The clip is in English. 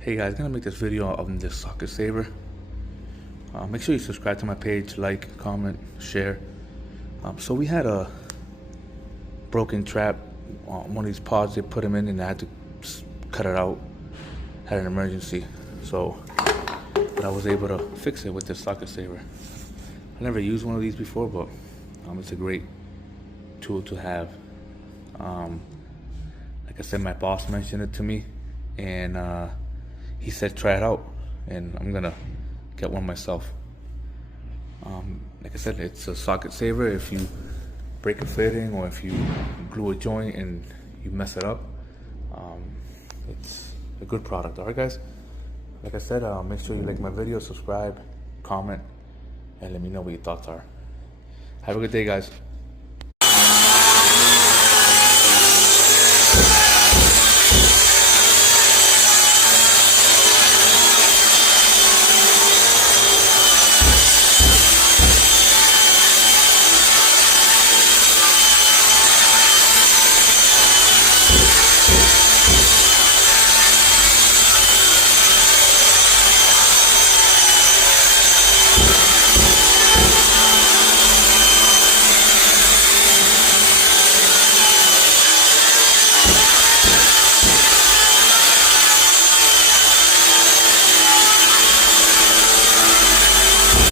Hey guys, gonna make this video on this socket saver. Make sure you subscribe to my page, like, comment, share. So we had a broken trap on one of these pods. They put them in and I had to cut it out. Had an emergency, but I was able to fix it with this socket saver. I never used one of these before, but it's a great tool to have. Like I said, my boss mentioned it to me, and he said try it out, and I'm gonna get one myself. Like I said, it's a socket saver. If you break a fitting or if you glue a joint and you mess it up, it's a good product. Alright guys, like I said, make sure you like my video, subscribe, comment, and let me know what your thoughts are. Have a good day guys.